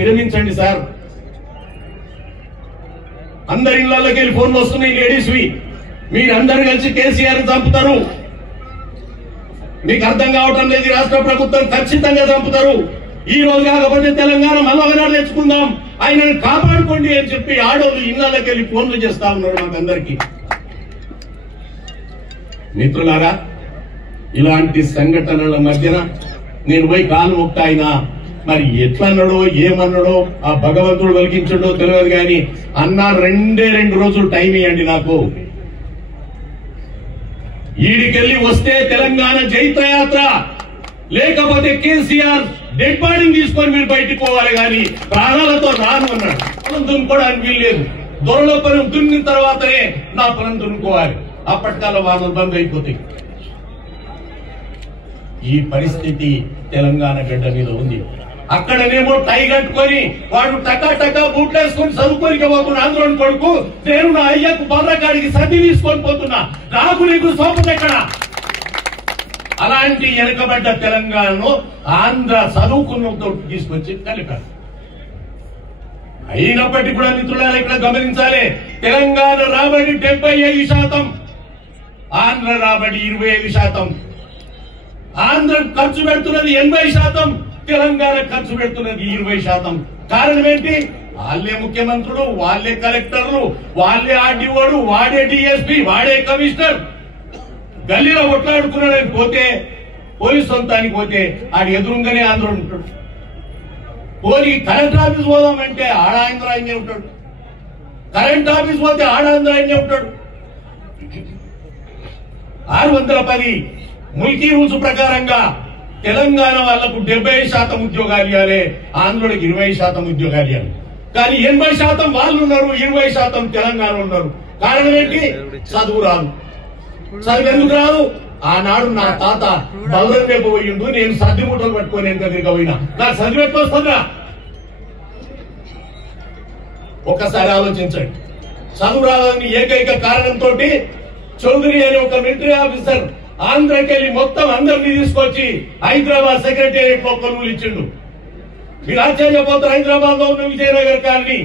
విరమించండి sir. అందరి ఇళ్లకి వెళ్ళి ఫోన్లు వస్తున్నాయి లేడీస్వి. మీరందరూ కలిసి కేసీఆర్ చంపుతారు. మీకు అర్థం కావటం లేదు. రాష్ట్ర ప్రభుత్వం ఖచ్చితంగా చంపుతారు. ఈ రోజు కాకపోతే తెలంగాణ మళ్ళొకనాడు తెచ్చుకుందాం, ఆయనను కాపాడుకోండి అని చెప్పి ఆడోళ్ళు ఇళ్లకి వెళ్ళి ఫోన్లు చేస్తా ఉన్నారు మాకందరికీ. మిత్రులారా, ఇలాంటి సంఘటనల మధ్యన నేను పోయి కాలు మొక్తా. ఆయన మరి ఎట్లన్నాడో ఏమన్నాడో ఆ భగవంతుడు వెలిగించడో తెలియదు కానీ అన్న 2 రోజులు టైం ఇవ్వండి నాకు. ఈడికెళ్ళి వస్తే తెలంగాణ జైత్రయాత్ర, లేకపోతే కేసీఆర్ డెడ్ బాడీని తీసుకొని మీరు బయటికి పోవాలి కానీ ప్రాణాలతో రాను అన్నాడు. పొలం దున్నుకోవడానికి వీల్లేదు. దొరలో పొలం దున్నిన తర్వాతనే నా పొలం దున్నుకోవాలి. అప్పటికాల వానలు బంద్ అయిపోతాయి. ఈ పరిస్థితి తెలంగాణ గడ్డ మీద ఉంది. అక్కడనేమో టై కట్టుకొని వాడు టకా బూట్లేసుకొని చదువుకోనికి పోతున్నా ఆంధ్రోని కొడుకు. నేను నా అయ్యకు బర్రగాడికి సర్ది తీసుకొని పోతున్నా. నాకు నీకు సోపత ఎక్కడ? అలాంటి వెనుకబడ్డ తెలంగాణను ఆంధ్ర చదువుకున్నతో తీసుకొచ్చి కలిపారు. అయినప్పటికీ కూడా మిత్రులారా ఇక్కడ గమనించాలి, తెలంగాణ రాబడి 75%, ఆంధ్ర రాబడి 25%. ఆంధ్ర ఖర్చు పెడుతున్నది 80%, తెలంగాణ ఖర్చు పెడుతున్నది 20%. కారణం ఏంటి? వాళ్ళే ముఖ్యమంత్రులు, వాళ్ళే కలెక్టర్లు, వాళ్ళే ఆర్డీఓడు, వాడే డిఎస్పీ, వాడే కమిషనర్. గల్లీలో కొట్లాడుకున్నాడని పోతే, పోలీసు సొంతానికి పోతే ఆడు ఎదురుగానే ఆంధ్ర ఉంటాడు. పోనీ కలెక్టర్ ఆఫీస్ పోదామంటే ఆడ ఆంధ్ర ఆయనే ఉంటాడు. కరెంట్ ఆఫీస్ పోతే ఆడ ఆంధ్ర ఆయనే ఉంటాడు. 610 ముల్కీ రూల్స్ ప్రకారంగా తెలంగాణ వాళ్లకు 70% ఉద్యోగాలు ఇవ్వాలి, ఆంధ్రుడికి 20% ఉద్యోగాలు ఇవ్వాలి. కానీ 80% వాళ్ళు ఉన్నారు, 20% తెలంగాణ ఉన్నారు. కారణం ఏంటి? చదువు రాదు. చదువు ఎందుకు రాదు? ఆనాడు నా తాత బలరం వైపు పోయిండు, నేను సర్ది మూటలు పట్టుకొని ఎంత తిరగపోయినా నాకు చదివి పెట్టుకొస్తున్నా. ఒక్కసారి ఆలోచించండి. చదువు రాదని ఏకైక కారణంతో చౌదరి అనే ఒక మిలిటరీ ఆఫీసర్ ఆంధ్రకెళ్ళి మొత్తం అందరినీ తీసుకొచ్చి హైదరాబాద్ సెక్రటేరియట్ లో కొలువులు ఇచ్చిండు. మీరు ఆశ్చర్యపోతారు. హైదరాబాద్ లో ఉన్న విజయనగర్ కాలనీ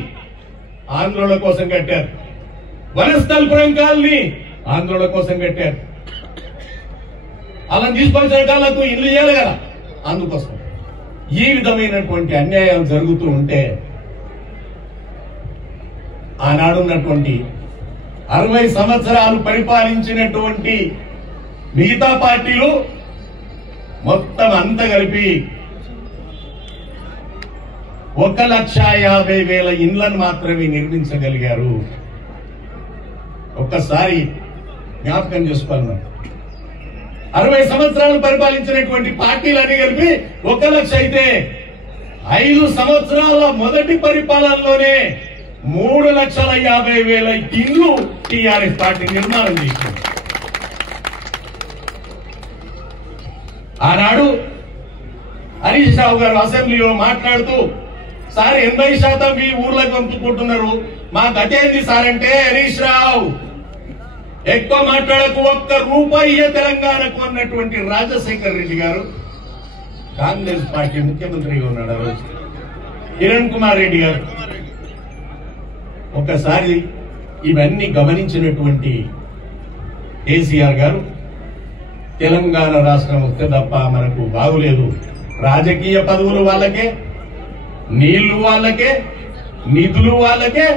ఆంధ్రుల కోసం కట్టారు. వనస్థలపురం కాలనీ ఆంధ్రుల కోసం కట్టారు. అలా తీసుకొచ్చిన కాళ్ళకు ఇల్లు చేయాలి కదా, అందుకోసం. ఈ విధమైనటువంటి అన్యాయాలు జరుగుతూ ఉంటే ఆనాడున్నటువంటి 60 సంవత్సరాలు పరిపాలించినటువంటి మిగతా పార్టీలు మొత్తం అంతా కలిపి 1,50,000 ఇండ్లను మాత్రమే నిర్మించగలిగారు. ఒక్కసారి జ్ఞాపకం చేసుకోవాలి. 60 సంవత్సరాలు పరిపాలించినటువంటి పార్టీలన్నీ కలిపి 1 లక్ష అయితే 5 సంవత్సరాల మొదటి పరిపాలనలోనే 3,50,000 ఇండ్లు టీఆర్ఎస్ పార్టీ నిర్మాణం చేసింది. ఆనాడు హరీష్ రావు గారు అసెంబ్లీలో మాట్లాడుతూ, సార్ 80% మీ ఊర్లకు పంపుకుంటున్నారు, మాకు అదేంది సార్ అంటే, హరీష్ రావు ఎక్కువ మాట్లాడకు, ₹1 తెలంగాణకు అన్నటువంటి రాజశేఖర్ రెడ్డి గారు కాంగ్రెస్ పార్టీ ముఖ్యమంత్రిగా ఉన్నాడు ఆ రోజు. కిరణ్ కుమార్ రెడ్డి గారు. ఒక్కసారి ఇవన్నీ గమనించినటువంటి కేసీఆర్ గారు, తెలంగాణ రాష్ట్రం వస్తే తప్ప మనకు బాగులేదు. రాజకీయ పదవులు వాళ్ళకే, నీళ్లు వాళ్ళకే, నిధులు వాళ్ళకే,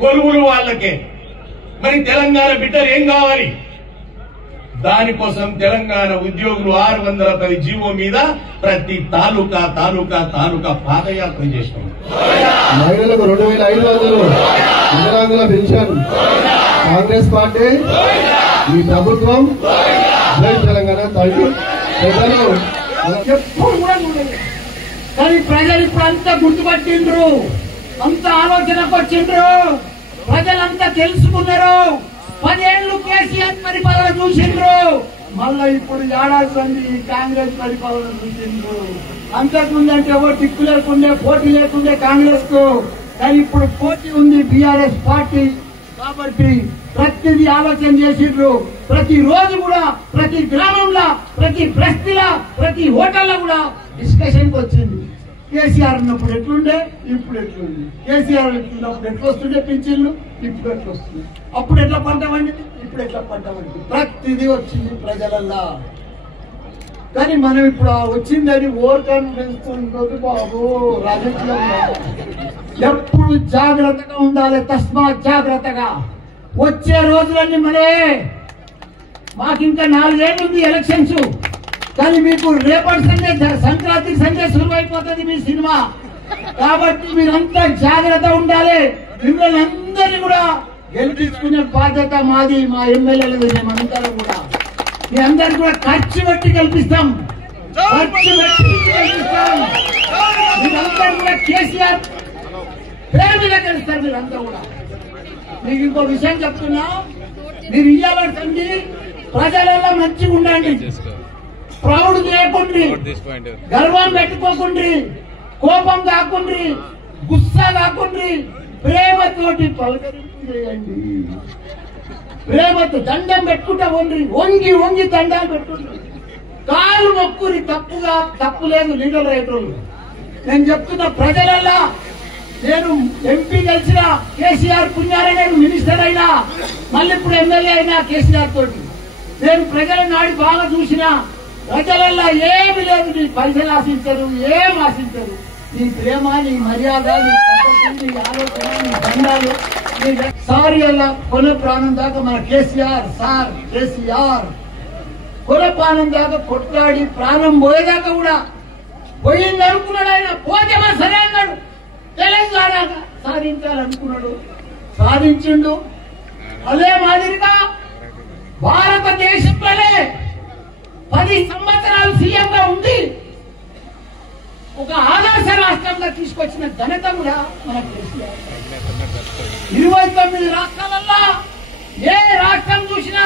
కొలువులు వాళ్ళకే. మరి తెలంగాణ బిడ్డలు ఏం కావాలి? దానికోసం తెలంగాణ ఉద్యోగులు 610 జీవో మీద ప్రతి తాలూకా పాదయాత్ర చేసినాం. మహిళలకు 2,500 వికలాంగుల పెన్షన్. కాంగ్రెస్ పార్టీ, ఈ ప్రభుత్వం, జై తెలంగాణ. ఎప్పుడు కూడా కానీ ప్రజలు ఇప్పుడు అంతా గుర్తుపట్టిండ్రు, అంత ఆలోచనకు వచ్చిండ్రు, ప్రజలంతా తెలుసుకున్నారు. 10 ఏళ్లు కేసీఆర్ పరిపాలన చూసిండ్రు, మళ్ళా ఇప్పుడు ఏడాది కాంగ్రెస్ పరిపాలన చూసిండ్రు. అంతకుముందంటే ఎవరు దిక్కు లేకుండే, పోటీ లేకుండే కాంగ్రెస్ కు. కానీ ఇప్పుడు పోటీ ఉంది బీఆర్ఎస్ పార్టీ కాబట్టి ప్రతిదీ ఆలోచన చేసిండ్రు. ప్రతి రోజు కూడా, ప్రతి గ్రామంలో, ప్రతి బస్తీలో, ప్రతి హోటల్లో కూడా డిస్కషన్ వచ్చింది. కేసీఆర్ ఉన్నప్పుడు ఎట్లుండే ఇప్పుడు ఎట్లుంది, కేసీఆర్ ఉన్నప్పుడు ఎట్లా వస్తుండే పింఛన్లు ఇప్పుడు ఎట్లా వస్తుంది, అప్పుడు ఎట్లా పంట పండింది ఇప్పుడు ఎట్లా పంట పండింది, ప్రతిదీ వచ్చింది ప్రజలల్లా. కానీ మనం ఇప్పుడు వచ్చిందని ఓవర్ కాన్ఫిడెన్స్ ఉంటుంది బాబు. రాజకీయంలో ఎప్పుడు జాగ్రత్తగా ఉండాలి, తస్మాత్ జాగ్రత్తగా. వచ్చే రోజులన్నీ మనమే. మాకు ఇంకా 4 ఏళ్ళు ఉంది ఎలక్షన్స్, కానీ మీకు రేపటి సండే సంక్రాంతి సండే సులువైపోతుంది మీ సినిమా. కాబట్టి మీరంతా జాగ్రత్త ఉండాలి. మిమ్మల్ని అందరినీ కూడా గెలిపించుకునే బాధ్యత మాది, మా ఎమ్మెల్యేలు మేమందరం కూడా. మీ అందరికీ కూడా ఖర్చు పెట్టి గెలిపిస్తాం, మీరందరూ కూడా కేసీఆర్ పేరు మీద గెలుస్తారు. మీరంతా కూడా మీకు ఇంకో విషయం చెప్తున్నా, మీరు ఇయ్యాలండి ప్రజలలో మంచిగా ఉండండి, ప్రౌడ్ చేయకుండ్రి, గర్వం పెట్టుకోకుండ్రి, కోపం కాకుండ్రి, గుస్సా కాకుండ్రి, ప్రేమతోటి పలకరింపు చేయండి. ప్రేమతో దండం పెట్టుకుంటా ఉండ్రి, వంగి వంగి దండాలు పెట్టుండ్రి, కాలు మొక్కురి. తప్పుగా తప్పు లేదు లీగల్ రైతులు. నేను చెప్తున్నా ప్రజలల్లా, నేను ఎంపీ గెలిచిన కేసీఆర్ పుణ్యారే నేను మినిస్టర్ అయినా, మళ్ళీ ఇప్పుడు ఎమ్మెల్యే అయినా కేసీఆర్ తోటి. నేను ప్రజల నాడి బాగా చూసిన, ప్రజలల్లా ఏమి లేదు, నీ పైసలు ఆశించరు, ఏం ఆశించరు. నీ ప్రేమ, నీ మర్యాద, నీ పద్ధతి, నీ ఆలోచన, నీ దండాలు. సార్ అలా కొన ప్రాణం దాకా మన కేసీఆర్ సార్ కేసీఆర్ కొన ప్రాణం దాకా కొట్లాడి ప్రాణం పోయేదాకా కూడా పోయింది అనుకున్నాడు. ఆయన పోతే మా సరే అన్నాడు, తెలంగాణ సాధించాలనుకున్నాడు, సాధించిండు. అదే మాదిరిగా భారతదేశంలోనే 10 సంవత్సరాలు సీఎంగా ఉండి ఒక ఆదర్శ రాష్ట్రంగా తీసుకొచ్చిన ఘనత కూడా మన కేసీఆర్. 29 రాష్ట్రాలలో ఏ రాష్ట్రం చూసినా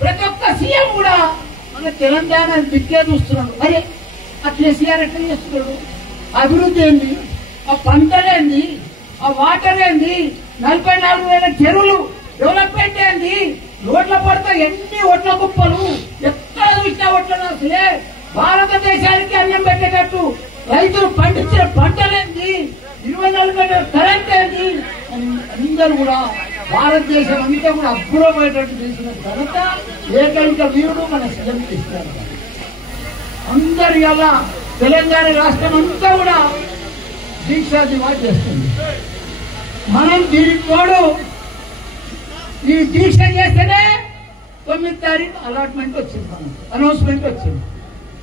ప్రతి ఒక్క సీఎం కూడా మన తెలంగాణ దిక్కే చూస్తున్నాడు. అరే ఆ కేసీఆర్ ఎట్లా చేస్తున్నాడు, అభివృద్ధి ఏంది, ఆ పంటలేంది, ఆ వాటర్ ఏంది, 44,000 చెరువులు డెవలప్మెంట్ ఏంది, రోడ్ల పడతా ఎన్ని ఒట్ల కుప్పలు, ఎక్కడ చూసినా ఒట్లను. అసలే భారతదేశానికి అన్నం పెట్టేటట్టు రైతులు పండించిన పంటలేంది, 24 గంటల కరెంట్ ఏంది, అందరూ కూడా భారతదేశం అంతా కూడా అబ్బురపోయేటట్టు చేసిన ఘనత ఏకైక వీరుడు మన సీఎం కేసీఆర్. అందరి అలా తెలంగాణ రాష్ట్రం అంతా కూడా దీక్షా దివా చేస్తుంది. మనం దీనికి తోడు ఈ దీక్ష చేస్తేనే 9వ తారీఖు అలాట్మెంట్ వచ్చింది, మనకు అనౌన్స్మెంట్ వచ్చింది.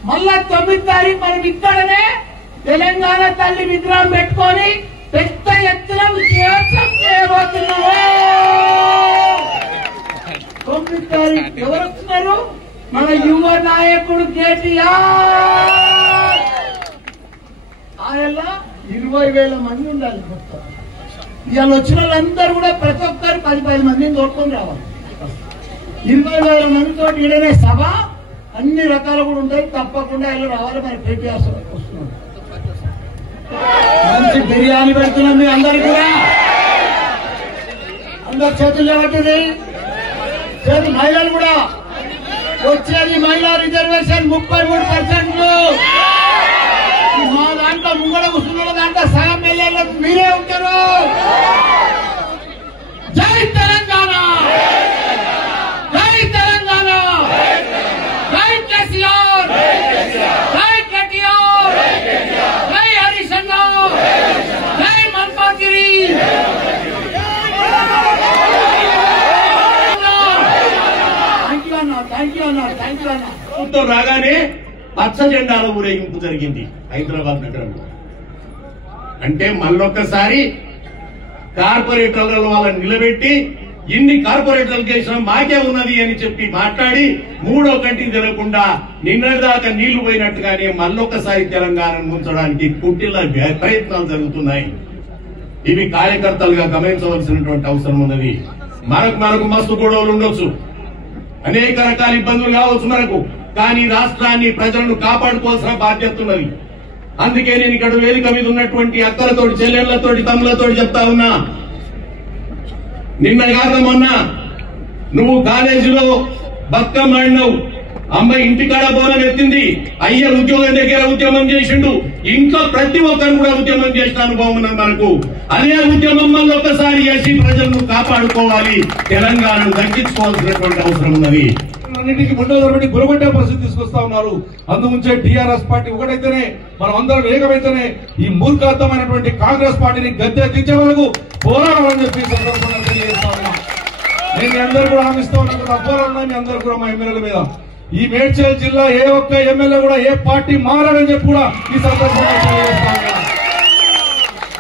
మళ్ళా 9వ తారీఖు మనం ఇక్కడనే తెలంగాణ తల్లి విగ్రహం పెట్టుకొని పెద్ద ఎత్తున విజయోత్సవం చేయబోతున్నాము. 9వ తారీఖు ఎవరు వస్తున్నారు? మన యువ నాయకుడు కేటీఆర్. ఆయన 20,000 మంది ఉండాలి మొత్తం. ఇవాళ వచ్చిన వాళ్ళందరూ కూడా ప్రతి ఒక్కరు 10 మందిని తోడుకొని రావాలి. 20,000 మందితో ఈడనే సభ, అన్ని రకాలు కూడా ఉంటాయి. తప్పకుండా ఇలా రావాలి. మరి కేటీఆర్ వస్తున్నాడు, మంచి బిర్యానీ పెడుతున్నాం మీ అందరికి కూడా. అందరు చేతులు ఏమంటుంది, చేతులు మహిళలు కూడా వచ్చేది. మహిళా రిజర్వేషన్ 33%. మా దాంట్లో ముంగడ కూర్చున్న దాంట్లో సగం ఎమ్మెల్యేలు మీరే ఉంటారు. జై తెలంగాణ, జై తెలంగాణ, జై కేసీఆర్, జై కేటీఆర్, జై హరీష్ అన్న, జై మల్కాగిరి. రాగానే పచ్చ జెండాల ఊరేగింపు జరిగింది హైదరాబాద్ నగరంలో. అంటే మళ్ళొక్కసారి కార్పొరేటర్లలో వాళ్ళని నిలబెట్టి ఇన్ని కార్పొరేటర్లు చేసిన మాకే ఉన్నది అని చెప్పి మాట్లాడి 3వ కంటికి తెలవకుండా నిన్నటిదాకా నీళ్లు పోయినట్టుగానే మళ్ళొక్కసారి తెలంగాణను ముంచడానికి కుట్టిల ప్రయత్నాలు జరుగుతున్నాయి. ఇవి కార్యకర్తలుగా గమనించవలసినటువంటి అవసరం ఉన్నది. మనకు మస్తు గొడవలు ఉండొచ్చు, అనేక రకాల ఇబ్బందులు కావచ్చు మనకు, కానీ రాష్ట్రాన్ని ప్రజలను కాపాడుకోవాల్సిన బాధ్యత ఉన్నది. అందుకే నేను ఇక్కడ వేదిక మీద ఉన్నటువంటి అక్కలతోటి, చెల్లెళ్లతోటి, తమ్ములతోటి చెప్తా ఉన్నా, నిన్న కాక మొన్న నువ్వు కాలేజీలో బతుకమ్మ ఆడినావు, అమ్మ ఇంటికాడ బోనం ఎత్తింది, అయ్య ఉద్యోగం దగ్గర ఉద్యమం చేసిండు, ఇంట్లో ప్రతి ఒక్కరు కూడా ఉద్యమం చేసిన అనుభవం ఉన్నది మనకు. అదే ఉద్యమం వల్ల ఒకసారి చేసి ప్రజలను కాపాడుకోవాలి, తెలంగాణను దక్కించుకోవాల్సినటువంటి అవసరం ఉన్నది. అన్నింటికి ముందు గురగొట్టే పరిస్థితి తీసుకొస్తా ఉన్నారు. అందుముంచే టీఆర్ఎస్ పార్టీ ఒకటైతేనే, మనం అందరం ఏకమైతేనే ఈ మూర్ఖార్థమైనటువంటి కాంగ్రెస్ పార్టీని గద్దె దించే వరకు పోరాడాలని చెప్పి సందర్భంగా తెలియజేస్తా ఉన్నా. నేను మీ అందరూ కూడా హామీస్తా ఉన్నాను, పోరాడున్నాను మీ అందరూ కూడా మా ఎమ్మెల్యేల మీద. ఈ మేడ్చల్ జిల్లా ఏ ఒక్క ఎమ్మెల్యే కూడా ఏ పార్టీ మారని చెప్పి కూడా ఈ సందర్భంగా తెలియజేస్తా ఉన్నా.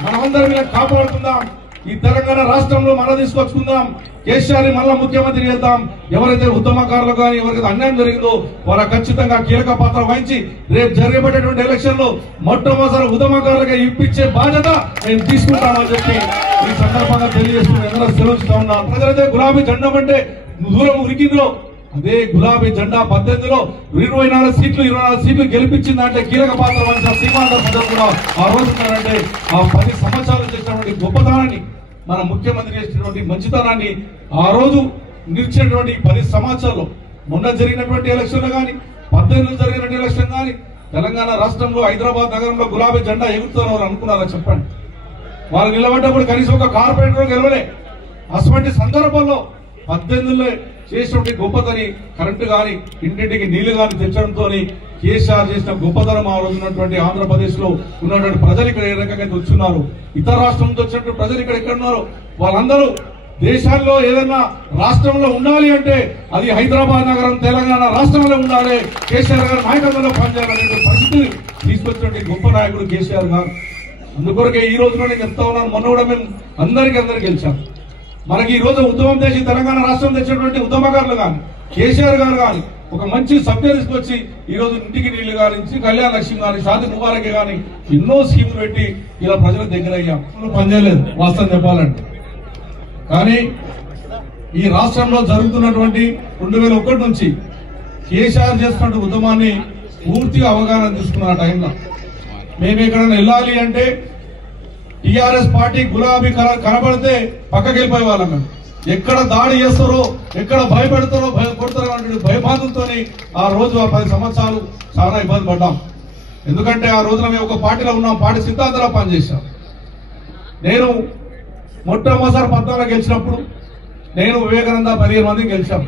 మనమందరం ఇలా కాపాడుకుందాం, ఈ తెలంగాణ రాష్ట్రంలో మనం తీసుకొచ్చుకుందాం, కేసీఆర్ మళ్ళా ముఖ్యమంత్రి చేద్దాం. ఎవరైతే ఉద్యమకారులు కానీ ఎవరికైతే అన్యాయం జరిగిందో వారు ఖచ్చితంగా కీలక పాత్ర వహించి రేపు జరగబడేటువంటి ఎలక్షన్ లో మొట్టమొదటి ఉద్యమకారులుగా ఇప్పించే బాధ్యత మేము తీసుకుంటామని చెప్పి ఈ సందర్భంగా తెలియజేస్తున్నా. అందరూ సెలవుస్తా ఉన్నాం. ప్రజలైతే గులాబీ జెండా అంటే దూరం ఉరికిందో, అదే గులాబీ జెండా 18లో 24 సీట్లు గెలిపించిందంటే కీలక పాత్ర వహించిన సీమాంధ్ర ప్రజలు కూడా ఆ రోజు ఉన్నారంటే ఆ 10 సంవత్సరాలు చేసినటువంటి గొప్పతనాన్ని, మన ముఖ్యమంత్రి చేసినటువంటి మంచితనాన్ని ఆ రోజు నిలిచినటువంటి 10 సంవత్సరాల్లో మొన్న జరిగినటువంటి ఎలక్షన్లు కానీ 18లో జరిగినటువంటి ఎలక్షన్ కానీ తెలంగాణ రాష్ట్రంలో హైదరాబాద్ నగరంలో గులాబీ జెండా ఎగురుతారు అనుకున్నారా చెప్పండి? వాళ్ళు నిలబడ్డప్పుడు కనీసం ఒక కార్పొరేటర్ గెలవలే. అటువంటి సందర్భంలో 18లో చేసినటువంటి గొప్పతని కరెంటు గాని ఇంటింటికి నీళ్లు గాని తెచ్చడంతో కేసీఆర్ చేసిన గొప్పతనం ఆ రోజు ఉన్నటువంటి ఆంధ్రప్రదేశ్ లో ఉన్నటువంటి ప్రజలు ఇక్కడ ఏ రకంగా వచ్చున్నారు, ఇతర రాష్ట్రం నుంచి వచ్చినటువంటి ప్రజలు ఇక్కడ ఎక్కడున్నారో వాళ్ళందరూ దేశాల్లో ఏదైనా రాష్ట్రంలో ఉండాలి అంటే అది హైదరాబాద్ నగరం తెలంగాణ రాష్ట్రంలో ఉండాలి, కేసీఆర్ గారు నాయకత్వంలో పనిచేయాలనే పరిస్థితిని తీసుకొచ్చినటువంటి గొప్ప నాయకుడు కేసీఆర్ గారు. అందుకొరకే ఈ రోజున నేను చెప్తా ఉన్నాను, మొన్న కూడా మేము అందరికీ గెలిచాం. మనకి ఈ రోజు ఉద్యమం చేసి తెలంగాణ రాష్ట్రం తెచ్చినటువంటి ఉద్యమకారులు కానీ కేసీఆర్ గారు కానీ ఒక మంచి సభ్య తీసుకొచ్చి ఈ రోజు ఇంటికి నీళ్లు గారించి కళ్యాణ లక్ష్మి కానీ షాది ముబారక్ కానీ ఎన్నో స్కీములు పెట్టి ఇలా ప్రజలకు దగ్గర అయ్యాం. పనిచేయలేదు వాస్తవం చెప్పాలంటే. కానీ ఈ రాష్ట్రంలో జరుగుతున్నటువంటి 2001 నుంచి కేసీఆర్ చేస్తున్న ఉద్యమాన్ని పూర్తిగా అవగాహన తీసుకున్న టైంలో మేము ఎక్కడైనా వెళ్ళాలి అంటే టీఆర్ఎస్ పార్టీ గులాబీ కనబడితే పక్కకి వెళ్ళిపోయే వాళ్ళం. మేము ఎక్కడ దాడి చేస్తారో, ఎక్కడ భయపెడతారో, కొడతారో అంటే భయబాధలతో ఆ రోజు ఆ 10 సంవత్సరాలు చాలా ఇబ్బంది పడ్డాం. ఎందుకంటే ఆ రోజున మేము ఒక పార్టీలో ఉన్నాం, పార్టీ సిద్ధాంతాలు పనిచేశాం. నేను మొట్టమొదటిసారి 14 గెలిచినప్పుడు నేను వివేకానంద 15 మందిని గెలిచాం.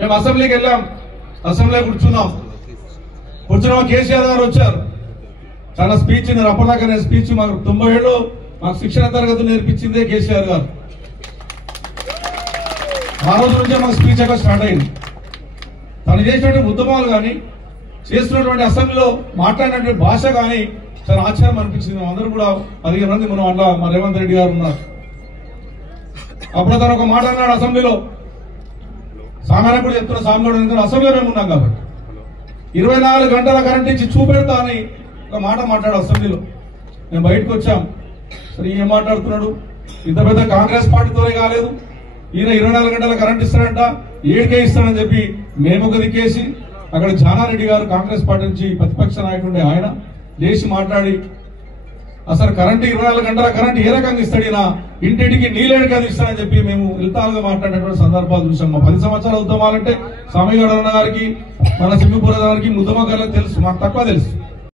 మేము అసెంబ్లీకి వెళ్ళాం, అసెంబ్లీ కూర్చున్నాం. కేసీఆర్ గారు వచ్చారు, చాలా స్పీచ్ అప్పటిదాకా నేను స్పీచ్ మాకు 97లో మాకు శిక్షణ తరగతులు నేర్పించిందే కేసీఆర్ గారు. ఆ రోజు నుంచే మాకు స్పీచ్ అక్కడ స్టార్ట్ అయింది. తను చేసినటువంటి ఉద్యమాలు కానీ చేస్తున్నటువంటి అసెంబ్లీలో మాట్లాడినటువంటి భాష కానీ చాలా ఆశ్చర్యం అనిపించింది. అందరూ కూడా 15 మంది మనం అట్లా మా రేవంత్ రెడ్డి గారు ఉన్నారు. అప్పుడు తను ఒక మాట అన్నాడు అసెంబ్లీలో, సామాన్య కూడా చెప్తున్న సామాన్యుడు అసెంబ్లీలో మేము ఉన్నాం కాబట్టి 24 గంటల కరెంట్ ఇచ్చి చూపెడతా అని ఒక మాట మాట్లాడు అసెంబ్లీలో. మేము బయటకు వచ్చాం, సరే ఏం మాట్లాడుతున్నాడు, ఇంత పెద్ద కాంగ్రెస్ పార్టీతోనే కాలేదు, ఈయన 24 గంటల కరెంట్ ఇస్తాడంట, 7కే ఇస్తాడని చెప్పి మేము ఒక దిక్కేసి అక్కడ జానారెడ్డి గారు కాంగ్రెస్ పార్టీ నుంచి ప్రతిపక్ష నాయకుడు ఆయన లేచి మాట్లాడి అసలు కరెంట్ 24 గంటల కరెంట్ ఏ రకంగా ఇస్తాడు, ఈయన ఇంటింటికి నీళ్ళేడుగా ఇస్తాడని చెప్పి మేము ఇల్తాలుగా మాట్లాడేటువంటి సందర్భాలు చూసాం. మా 10 సంవత్సరాల ఉద్యమాలంటే స్వామిగౌడ గారికి మన సింగిపూర గారికి ఉద్యమకారులకు తెలుసు, మాకు తక్కువ తెలుసు.